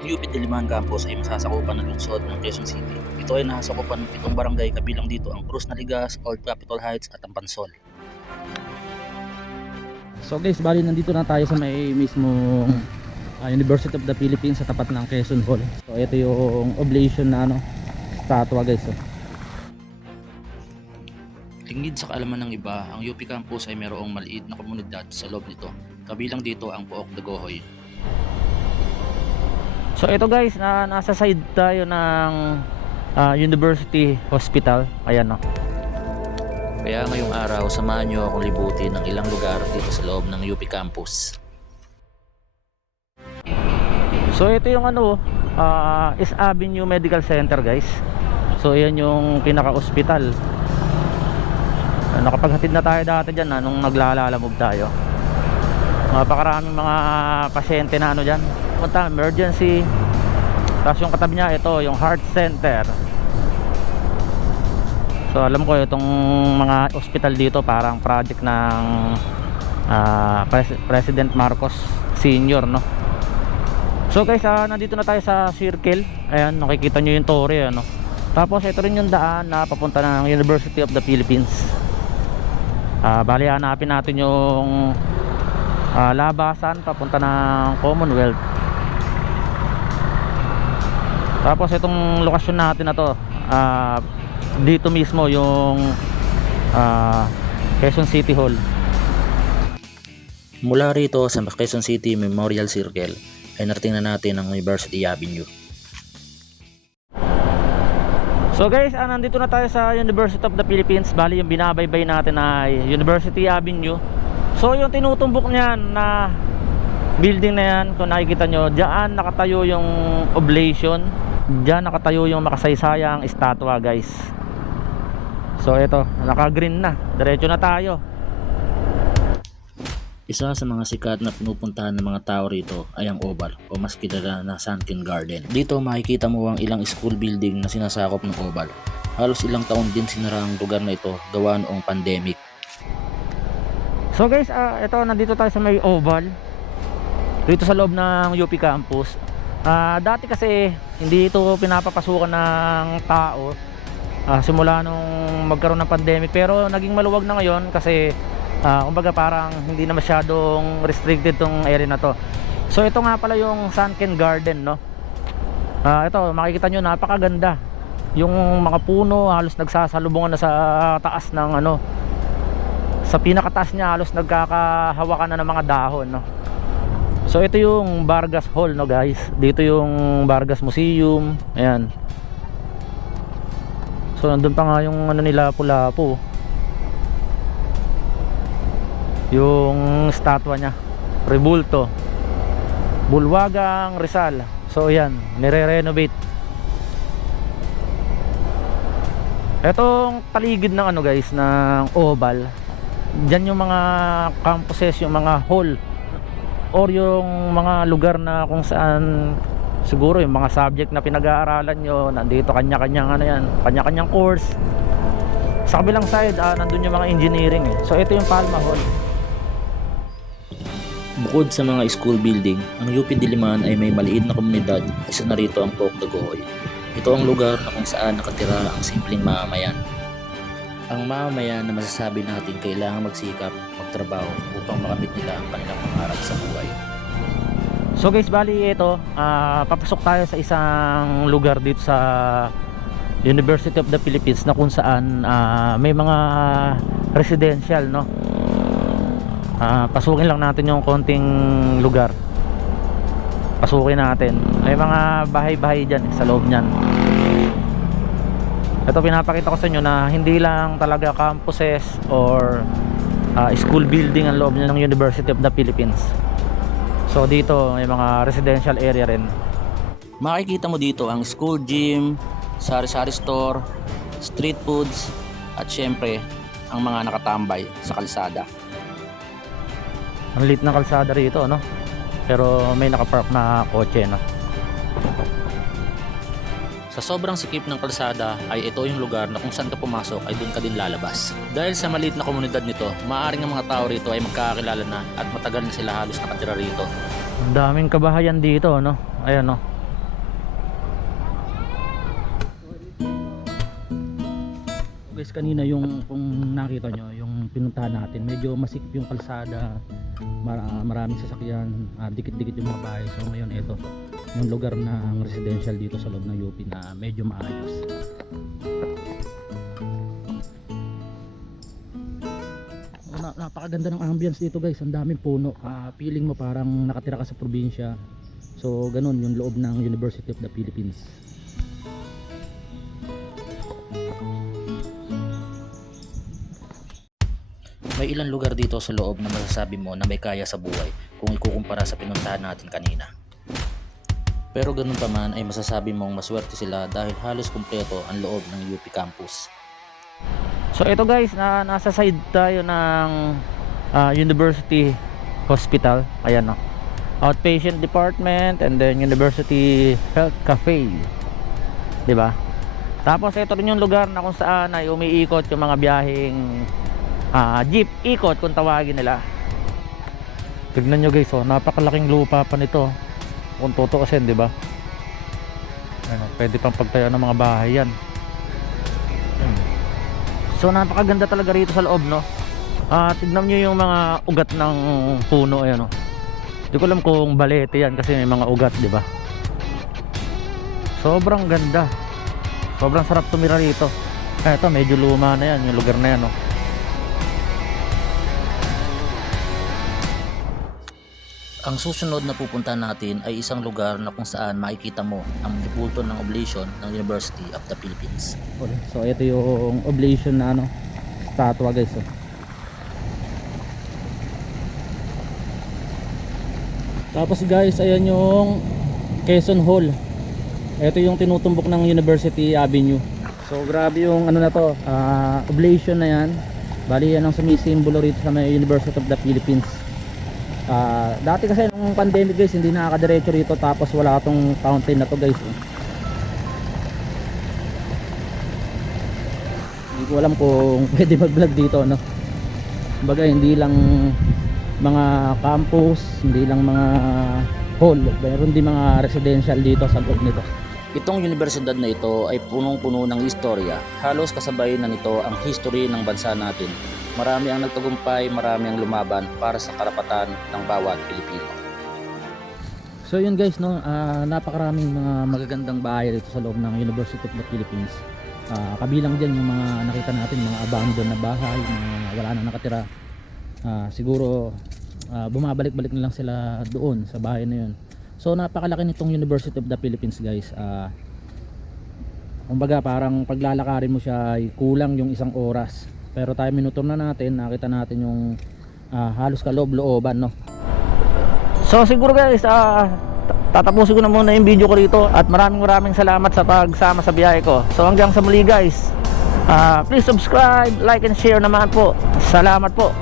UP Diliman Campus ay masasakupan ng lungsod ng Quezon City. Ito ay nasasakupan ng pitong barangay kabilang dito ang Cruz Naligas, Old Capitol Heights at ang Pansol. So guys, bali nandito na tayo sa may mismong ah, University of the Philippines sa tapat ng Quezon Hall. So ito yung oblation na ano, statwa guys. Oh. Lingid sa kaalaman ng iba, ang UP Campus ay mayroong maliit na komunidad sa loob nito. Kabilang dito ang Pook Dagohoy. So ito guys, na nasa side tayo ng ah, University Hospital. Ayan oh. Kaya ngayong araw, samahan niyo akong libutin ng ilang lugar dito sa loob ng UP Campus. So ito yung ano, ah, is Avenue Medical Center guys. So ayan yung pinaka-hospital. Ah, Nakapaghatid na tayo dati dyan ah, nung naglalalamog tayo. Napakaraming mga pasyente na ano dyan. Punta, emergency. Tapos yung katabi niya, ito, yung heart center. So alam ko itong mga hospital dito parang project ng ah, Pres- President Marcos Senior no. So guys, ah, nandito na tayo sa circle. Ayan, nakikita nyo yung tore ano. Tapos ito rin yung daan na papunta ng University of the Philippines. Ah, bali hanapin natin yung ah, labasan papunta ng Commonwealth. Tapos itong lokasyon natin na to, ah, dito mismo yung ah, Quezon City Hall. Mula rito sa Quezon City Memorial Circle ay narating na natin ang University Avenue. So guys, ah, nandito na tayo sa University of the Philippines. Bali yung binabaybay natin ay University Avenue. So yung tinutumbok niyan na building na yan, kung nakikita nyo, diyan nakatayo yung oblation. Diyan nakatayo yung makasaysayang estatwa guys. So ito, naka-green na. Diretso na tayo. Isa sa mga sikat na pinupuntahan ng mga tao rito ay ang Oval o mas kilala na Sunken Garden. Dito makikita mo ang ilang school building na sinasakop ng Oval. Halos ilang taon din sinara ang lugar na ito gawa noong pandemic. So guys, ah, ito nandito tayo sa may oval. Dito sa loob ng UP campus. Ah, dati kasi hindi ito pinapapasukan ng tao. Ah, simula nung magkaroon ng pandemic pero naging maluwag na ngayon kasi ah, kumbaga parang hindi na masyadong restricted tong area na to. So ito nga pala yung Sunken Garden, no. Ah, ito makikita nyo napakaganda. Yung mga puno halos nagsasalubungan na sa taas ng ano sa pinakataas niya halos nagkakahawakan na ng mga dahon no? So ito yung Vargas Hall no guys? Dito yung Vargas Museum. Ayan. So nandun pa nga yung ano nila Lapu-Lapu. Yung statwa niya. Rebulto Bulwagang Rizal. So ayan. Nire-renovate. Etong paligid ng ano guys ng oval Diyan yung mga campuses, yung mga hall or yung mga lugar na kung saan siguro yung mga subject na pinag-aaralan nyo nandito kanya-kanyang ano yan kanya-kanyang course sa kabilang side ah, nandun yung mga engineering eh. so ito yung Palma Hall Bukod sa mga school building, ang UP Diliman ay may maliit na komunidad, isa na rito ang Pook Dagohoy. Ito ang lugar na kung saan nakatira ang simpleng mamamayan. Ang mamamayan na masasabi natin kailangan magsikap, magtrabaho upang makamit nila ang kanilang pangarap sa buhay. so guys bali ito ah, papasok tayo sa isang lugar dito sa University of the Philippines na kung saan ah, may mga residential no? Ah, pasukin lang natin yung konting lugar. Pasukin natin. May mga bahay-bahay dyan eh, sa loob nyan ito pinapakita ko sa inyo na hindi lang talaga campuses or ah, school building ang loob niya ng University of the Philippines. So dito may mga residential area rin. Makikita mo dito ang school gym, sari-sari store, street foods, at syempre, ang mga nakatambay sa kalsada. ang lit na kalsada rito no pero may nakapark na kotse no sa sobrang sikip ng kalsada ay ito yung lugar na kung saan ka pumasok ay doon ka din lalabas. Dahil sa maliit na komunidad nito, maaaring ang mga tao rito ay magkakakilala na at matagal na sila halos nakatira rito. Ang daming kabahayan dito, no? Ayan, no? guys kanina yung kung nakita nyo yung pinuntahan natin medyo masikip yung kalsada mar maraming sasakyan ah, uh, dikit dikit yung mga bahay so ngayon ito yung lugar ng residential dito sa loob ng UP na medyo maayos. Na, napakaganda ng ambience dito guys. Ang daming puno. Ah, feeling mo parang nakatira ka sa probinsya. So ganun yung loob ng University of the Philippines. May ilang lugar dito sa loob na masasabi mo na may kaya sa buhay kung ikukumpara sa pinuntahan natin kanina. Pero ganun pa man ay masasabi mong maswerte sila dahil halos kumpleto ang loob ng UP campus. So ito guys, na nasa side tayo ng ah, University Hospital. Ayan no. Outpatient department and then University Health Cafe. 'Di ba? Tapos ito rin yung lugar na kung saan ay umiikot yung mga biyaheng ah, jeep ikot kung tawagin nila. Tignan nyo guys, oh, napakalaking lupa pa nito. Kung tutuusin, 'di ba? Ano, pwede pang pagtayo ng mga bahay 'yan. So napakaganda talaga rito sa loob no. Ah, tignan niyo yung mga ugat ng puno ayan no. Hindi ko alam kung balete yan kasi may mga ugat, di ba? Sobrang ganda. Sobrang sarap tumira rito. Eh, ito medyo luma na yan, yung lugar na yan no. Ang susunod na pupunta natin ay isang lugar na kung saan makikita mo ang dipulto ng oblation ng University of the Philippines. So ito yung oblation na ano, statwa guys. Oh. Tapos guys, ayan yung Quezon Hall. Ito yung tinutumbok ng University Avenue. So grabe yung ano na to, ah, oblation na yan. Bali yan ang sumisimbolo rito sa may University of the Philippines. Ah, dati kasi nung pandemic guys, hindi nakakadiretso rito tapos wala tong fountain na to guys. oh. Hindi ko alam kung pwede mag-vlog dito no. Kumbaga hindi lang mga campus, hindi lang mga hall, meron din mga residential dito sa loob nito. Itong universidad na ito ay punong-puno ng istorya. Halos kasabay na nito ang history ng bansa natin. Marami ang nagtagumpay, marami ang lumaban para sa karapatan ng bawat Pilipino. So yun guys no, ah, napakaraming mga magagandang bahay dito sa loob ng University of the Philippines. Ah, kabilang diyan yung mga nakita natin mga abandoned na bahay, mga wala na nakatira. Ah, siguro ah, bumabalik-balik na lang sila doon sa bahay na yun. So napakalaki nitong University of the Philippines guys. Ah, kumbaga parang paglalakarin mo siya ay kulang yung isang oras. Pero tayo minutor na natin, nakita natin yung ah, halos kaloob-looban no. So siguro guys, ah tatapusin ko na muna yung video ko rito at maraming maraming salamat sa pagsama sa biyahe ko. So hanggang sa muli guys. ah please subscribe, like and share naman po. Salamat po.